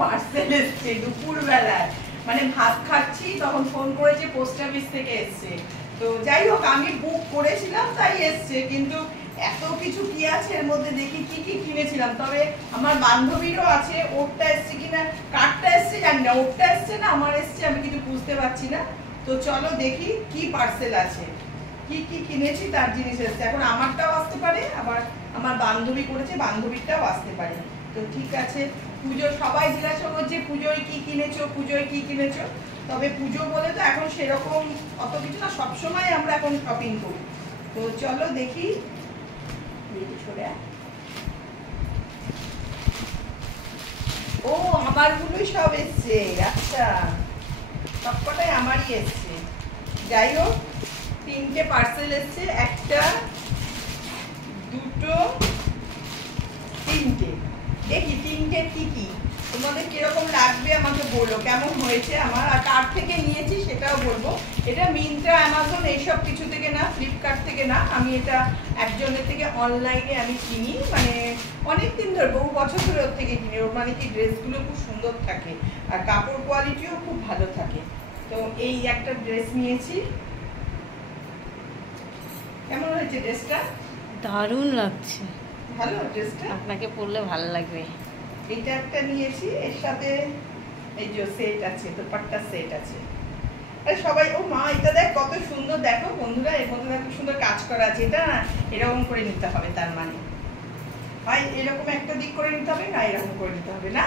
Parcel এসছে দুপুর বেলায়, মানে ভাত খাচ্ছি তখন ফোন করেছে, পোস্ট অফিস থেকে এসছে। তো যাই হোক আমি বুক করেছিলাম তাই এসছে, কিন্তু এত কিছু কি আছে এর মধ্যে, দেখি কি কি কিনেছিলাম। তবে আমার বান্ধবীরও আছে, ওরটা এসছে কিনা, কারটা এসছে জানি না, ওরটা এসছে না আমার এসছে আমি কিছু বুঝতে পারছি না। তো চলো দেখি কি পার্সেল আছে, কি কি কিনেছি তার জিনিস এসছে। এখন আমারটাও আসতে পারে, আবার আমার বান্ধবী করেছে বান্ধবীরটাও আসতে পারে। তো ঠিক আছে, পুজো সবাই জিজ্ঞাসা করছে পুজোয় কি কিনেছো, পুজোয় কি কিনেছো। তবে পুজো বলে তো এখন সেরকম অত কিছু না, সবসময় আমরা এখন শপিং করি। তো চলো দেখি। ও আমারগুলোই সব এসছে, আচ্ছা সবকটাই আমারই এসছে। যাই হোক, 3টে পার্সেল এসছে, একটা দুটো তিনটে। দেখি 3টে কি কি, তোমাদের কিরকম লাগবে আমাকে বলো, কেমন হয়েছে আমার, আর কার থেকে নিয়েছি সেটাও বলবো। এটা মিন্ত্রা, অ্যামাজন এইসব কিছু থেকে না, ফ্লিপকার্ট থেকে না, আমি এটা একজনের থেকে অনলাইনে আমি কিনি, মানে অনেকদিন ধরে, বহু বছর ধরে ওর থেকে কিনি। ওর মানে কি ড্রেসগুলো খুব সুন্দর থাকে আর কাপড় কোয়ালিটিও খুব ভালো থাকে। তো এই একটা ড্রেস নিয়েছি, কেমন হয়েছে ড্রেসটা? দারুণ লাগছে, ভালো ড্রেসটা, আপনাকে পরলে ভালো লাগবে। এটা একটা নিয়েছি, এর সাথে এই যে সেট আছে, দোপাট্টা সেট আছে। আরে সবাই, ও মা এটা দেখ কত সুন্দর, দেখো বন্ধুরা এর মধ্যে খুব সুন্দর কাজ করা আছে। এটা না এরকম করে নিতে হবে, তার মানে হয় এরকম একটা দিক করে নিতে হবে, না এরকম করে নিতে হবে, না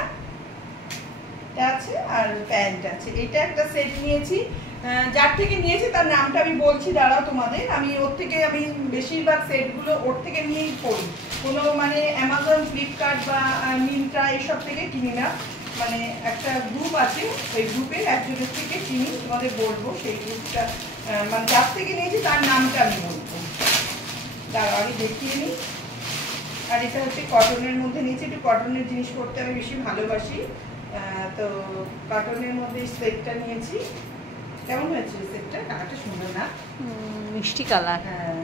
এটা আছে আর প্যান্ট আছে। এটা একটা সেট নিয়েছি, যার থেকে নিয়েছি তার নামটা আমি বলছি, দাঁড়াও তোমাদের। আমি ওর থেকে, আমি বেশিরভাগ সেটগুলো ওর থেকে নিয়েই পড়ি, কোনো মানে অ্যামাজন, ফ্লিপকার্ট বা মিন্ত্রা এইসব থেকে কিনি না। মানে একটা গ্রুপ আছে, ওই গ্রুপের একজনের থেকে কিনি, তোমাদের বলবো সেই গ্রুপটা, মানে যার থেকে নিয়েছি তার নামটা আমি বলবো। দাঁড়াও আমি দেখিয়ে নিই। আর এটা হচ্ছে কটনের মধ্যে নিয়েছি, একটু কটনের জিনিস করতে আমি বেশি ভালোবাসি। তো কটনের মধ্যে সেটটা নিয়েছি। কেমন হয়েছে সেটটা? কালারটা সুন্দর না? মিষ্টি কালার। হ্যাঁ,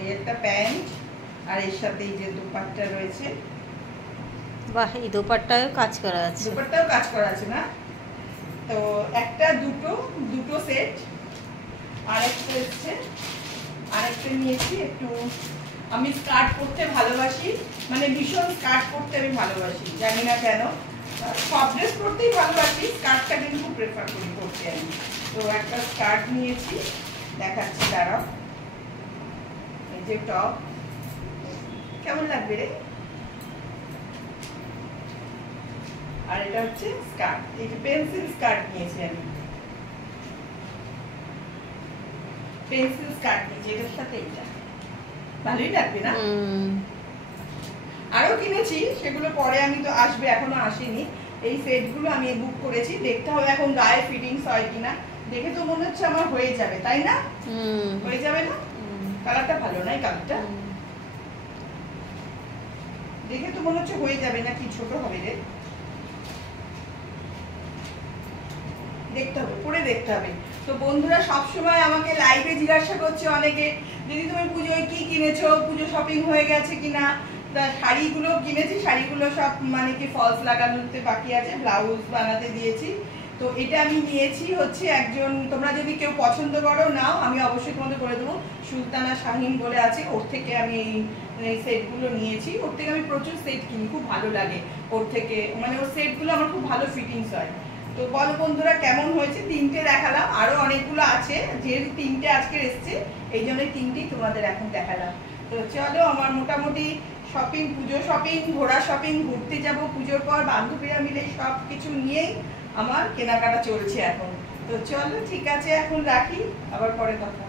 এই একটা প্যান্ট আর এর সাথে এই যে দোপাট্টা রয়েছে। বাহ, এই দোপাট্টায়ও কাজ করা আছে। দোপাট্টাও কাজ করা আছে না? তো একটা দুটো সেট। আরেকটা হচ্ছে, আরেকটা নিয়েছি একটু, আমি স্কার্ট পরতে ভালোবাসি, মানে ভীষণ স্কার্ট পরতে আমি ভালোবাসি, জানি না কেন। সব ড্রেস পরতেই ভালোবাসি, স্কার্টটা কিন্তু প্রেফার করি পরতে আমি। তো একটা স্কার্ট নিয়েছি, দেখাচ্ছি দাঁড়াও। এই যে টপ, কেমন লাগবে রে? আর এটা হচ্ছে স্কার্ট, এই যে পেন্সিল স্কার্ট নিয়েছি আমি, পেন্সিল স্কার্ট নিয়েছি এটার সাথে। এটা ভালোই লাগবে না? আরো কিনেছি, সেগুলো পরে আমি তো আসবে, এখনো আসেনি। এই সেটগুলো আমি বুক করেছি, দেখতে হবে এখন গায়ে ফিটিংস হয় কিনা। দেখে তো মনে হচ্ছে আমার হয়ে যাবে, তাই না? হয়ে যাবে না? কালারটা ভালো নাই, কালারটা দেখে তো মনে হচ্ছে হয়ে যাবে, না কি ছোট হবে রে? দেখতে হবে, পরে দেখতে হবে। তো বন্ধুরা সবসময় আমাকে লাইভে জিজ্ঞাসা করছে অনেকে, দিদি তুমি পুজোয় কি কিনেছো, পুজো শপিং হয়ে গেছে কিনা। শাড়িগুলো কিনেছি, শাড়িগুলো সব মানে কি ফলস লাগানোতে বাকি আছে, ব্লাউজ বানাতে দিয়েছি। তো এটা আমি নিয়েছি হচ্ছে একজন, তোমরা যদি কেউ পছন্দ করো নাও, আমি অবশ্যই তোমাদের করে দেবো। সুলতানা শাহিন বলে আছে, ওর থেকে আমি এই সেটগুলো নিয়েছি। ওর থেকে আমি প্রচুর সেট কিনি, খুব ভালো লাগে ওর থেকে, মানে ওর সেটগুলো আমার খুব ভালো ফিটিংস হয়। তো বলো বন্ধুরা কেমন হয়েছে? 3টে দেখালাম, আরো অনেকগুলো আছে, যেহেতু 3টে আজকে এসছে এই জন্য 3টেই তোমাদের এখন দেখালাম। তো চলো, আমার মোটামুটি শপিং, পুজো শপিং, ঘোরা শপিং, ঘুরতে যাব পুজোর পর, বান্ধবীরা মিলে সব কিছু নিয়েই আমার কেনাকাটা চলছে এখন। তো চলো ঠিক আছে, এখন রাখি, আবার পরে কথা।